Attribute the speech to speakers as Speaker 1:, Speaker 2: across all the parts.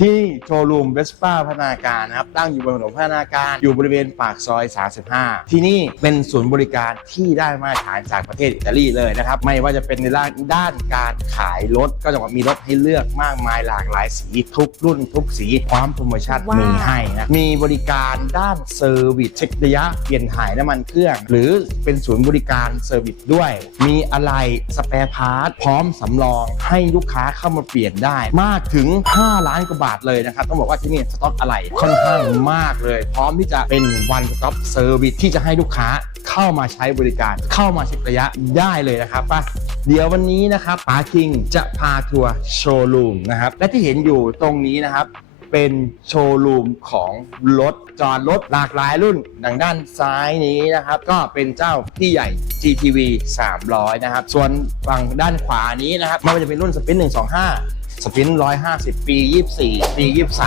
Speaker 1: ที่โชว์รูมเวสป้าพัฒนาการนะครับตั้งอยู่บนถนนพัฒนาการอยู่บริเวณปากซอย 35 ที่นี่เป็นศูนย์บริการที่ได้มาตรฐานจากประเทศอิตาลีเลยนะครับ ไม่ว่าจะเป็นในด้านด้านการขายรถก็จะมีรถให้เลือกมากมายหลากหลายสีทุกรุ่นทุกสีพร้อมโปรโมชั่นมีให้นะมีบริการด้านเซอร์วิสเช็คระยะเปลี่ยนถ่ายน้ำมันเครื่อง หรือเป็นศูนย์บริการเซอร์วิสด้วย มีอะไรสเปร์พาร์ทพร้อมสำรองให้ลูกค้าเข้ามาเปลี่ยนได้มากถึง 5 ล้านกว่าบาทเลยนะครับ ต้องบอกว่าที่นี่สต็อกอะไรค่อนข้างมากเลย พร้อมที่จะเป็น one stop service ที่จะให้ลูกค้าเข้ามาใช้บริการ เข้ามาเช็คระยะได้เลยนะครับป่ะเดี๋ยววันนี้นะครับปาคิงจะพาทัวร์โชว์รูมนะครับ และที่เห็นอยู่ตรงนี้นะครับเป็นโชว์รูมของรถจอดรถหลากหลายรุ่นดังด้านซ้ายนี้นะครับ ก็เป็นเจ้าพี่ใหญ่ GTV 300 นะครับ ส่วนฝั่งด้านขวานี้นะครับม่ว่าจะเป็นรุ่นสปิน125 สปิน150ปี24ปี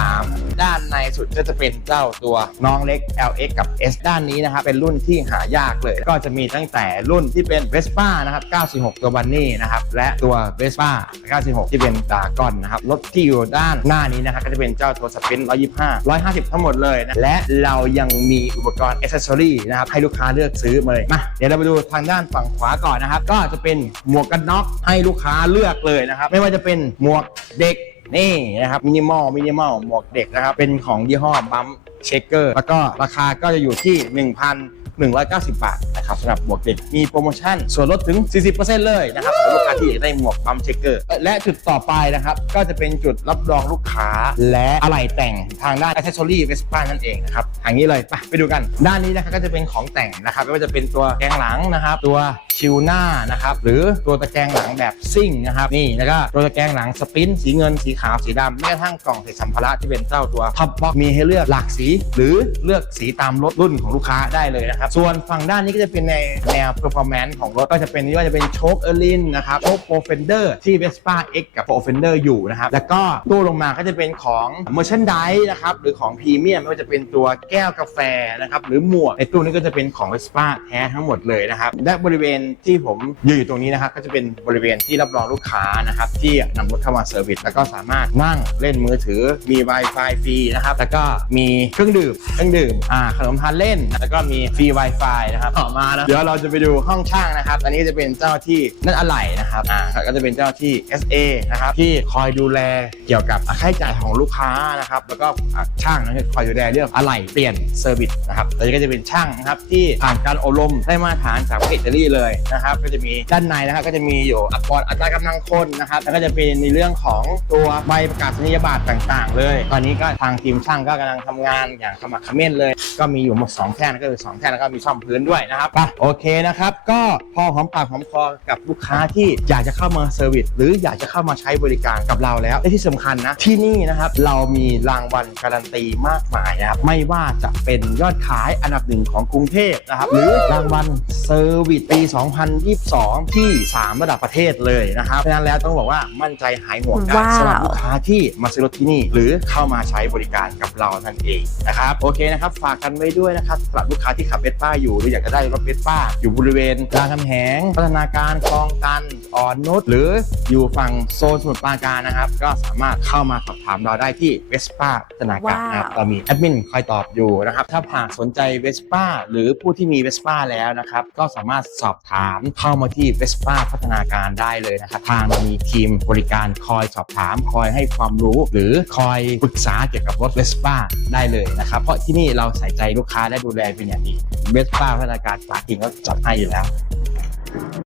Speaker 1: 23ด้านในสุดก็จะเป็นเจ้าตัวน้องเล็ก LX กับ S ด้านนี้นะครับเป็นรุ่นที่หายากเลย ก็จะมีตั้งแต่รุ่นที่เป็น Vespa นะครับ96 ตัวบันนี่นะครับและตัว Vespa 96 ที่เป็นดากอนนะครับรถที่อยู่ด้านหน้านี้นะครับก็จะเป็นเจ้าตัวสปิน125 150 ทั้งหมดเลยนะและเรายังมีอุปกรณ์ Accessory นะครับให้ลูกค้าเลือกซื้อมาเลยมาเดี๋ยวเราไปดูทางด้านฝั่งขวาก่อนนะครับก็จะเป็นหมวกกันน็อกให้ลูกค้าเลือกเลยนะครับไม่ว่าจะเป็นหมวก เด็กนี่นะครับมินิมอลมินิมอลหมวกเด็กนะครับ เป็นของยี่ห้อบัมเชคเกอร์แล้วก็ราคาก็จะอยู่ที่ 1,190 บาทนะครับสำหรับหมวกเด็กมีโปรโมชั่นส่วนลดถึง 40%เลยนะครับสำหรับลูกค้าที่อยากได้หมวกบัมเชคเกอร์และจุดต่อไปนะครับ ก็จะเป็นจุดรับรองลูกค้าและอะไหล่แต่งทางด้าน Accessory Vespa นั่นเองนะครับทางนี้เลยไปไปดูกัน ด้านนี้นะครับก็จะเป็นของแต่งนะครับไม่ว่าจะเป็นตัวแกงหลังนะครับ ตัวชิวหน้านะครับหรือตัวตะแกรงหลังแบบซิ่งนะครับนี่แล้วก็ตัวตะแกรงหลังสปรินท์สีเงินสีขาวสีดำแม้กระทั่งกล่องใส่สัมภาระที่เป็นเจ้าตัวท็อปบ็อกมีให้เลือกหลากสี หรือเลือกสีตามรถรุ่นของลูกค้าได้เลยนะครับส่วนฝั่งด้านนี้ก็จะเป็นในแนว performance ของรถก็จะเป็นนี่ว่าจะเป็นโชคเออร์ลินนะครับโชคโปรเฟนเดอร์ที่ Vespa X กับ Pro Fender อยู่นะครับแล้วก็ตู้ลงมาก็จะเป็นของ merchandise นะครับหรือของพรีเมียมไม่ว่าจะเป็นตัวแก้วกาแฟนะครับหรือหมวกในตู้นี้ก็จะเป็นของ Vespa แท้ทั้งหมดเลยนะครับและบริเวณที่ผมยืนอยู่ตรงนี้นะครับก็จะเป็นบริเวณที่รับรองลูกค้านะครับที่นำรถเข้ามาเซอร์วิสแล้วก็สามารถนั่งเล่นมือถือมี Wi-Fi ฟรีนะครับแล้วก็มีเครื่องดื่มเครื่องดื่มอ่าขนมทานเล่น แล้วก็มีฟรี Wi-Fi นะครับต่อมาแล้วเดี๋ยวเราจะไปดูห้องช่างนะครับ อันนี้จะเป็นเจ้าที่นั่นอะไหล่นะครับอ่าก็จะเป็นเจ้าที่ SA นะครับที่คอยดูแลเกี่ยวกับค่าใช้จ่ายของลูกค้านะครับแล้วก็อ่าช่างนะครับคอยดูแลเรื่องอะไหล่เปลี่ยนเซอร์วิสนะครับแล้วก็จะเป็นช่างนะครับที่ผ่านการอบรมได้มาตรฐานจากประเทศอิตาลีเลยนะครับ ก็จะมีด้านในนะครับก็จะมีอยู่อัตราอัตรากำลังคนนะครับแล้วก็จะเป็นในเรื่องของตัวใบประกาศนียบัตรต่าง ๆ เลย ตอนนี้ก็ทางทีมช่างก็กำลังทำงานอย่างขมักเขม้นเลย ก็มีอยู่หมดสองแท่นก็คือสองแท่นแล้วก็มีซ่อมพื้นด้วยนะครับโอเคนะครับ ก็พอหอมปากหอมคอกับลูกค้าที่อยากจะเข้ามาเซอร์วิสหรืออยากจะเข้ามาใช้บริการกับเราแล้วและที่สำคัญนะที่นี่นะครับเรามีรางวัลการันตีมากมายนะครับไม่ว่าจะเป็นยอดขายอันดับหนึ่งของกรุงเทพนะครับหรือรางวัลเซอร์วิสปี2022 ที่ 3 ระดับประเทศเลยนะครับเพราะฉะนั้นแล้วต้องบอกว่ามั่นใจหายห่วงได้
Speaker 2: ว้าว
Speaker 1: สำหรับลูกค้าที่มาซื้อรถที่นี่ หรือเข้ามาใช้บริการกับเรานั่นเองนะครับโอเคนะครับฝากกันไว้ด้วยนะครับสำหรับลูกค้าที่ขับเวสป้าอยู่หรืออยากจะได้รถเวสป้าอยู่บริเวณรามคำแหง พัฒนาการคลองตันอ่อนนุชหรืออยู่ฝั่งโซนสมุทรปราการนะครับ ก็สามารถเข้ามาสอบถามเราได้ที่เวสป้าพัฒนาการนะครับ
Speaker 2: ว้าว
Speaker 1: เรามีแอดมินคอยตอบอยู่นะครับถ้าหากสนใจเวสป้าหรือผู้ที่มีเวสป้าแล้วนะครับก็สามารถสอบถามเข้ามาที่เวสป้าพัฒนาการได้เลยนะครับทางมีทีมบริการคอยสอบถาม คอยให้ความรู้ หรือคอยปรึกษาเกี่ยวกับรถเวสป้าได้เลยนะครับ เพราะที่นี่เราใส่ใจลูกค้าและดูแลเป็นอย่างดีเวสป้าพัฒนาการปากิงก็จัดให้อยู่แล้ว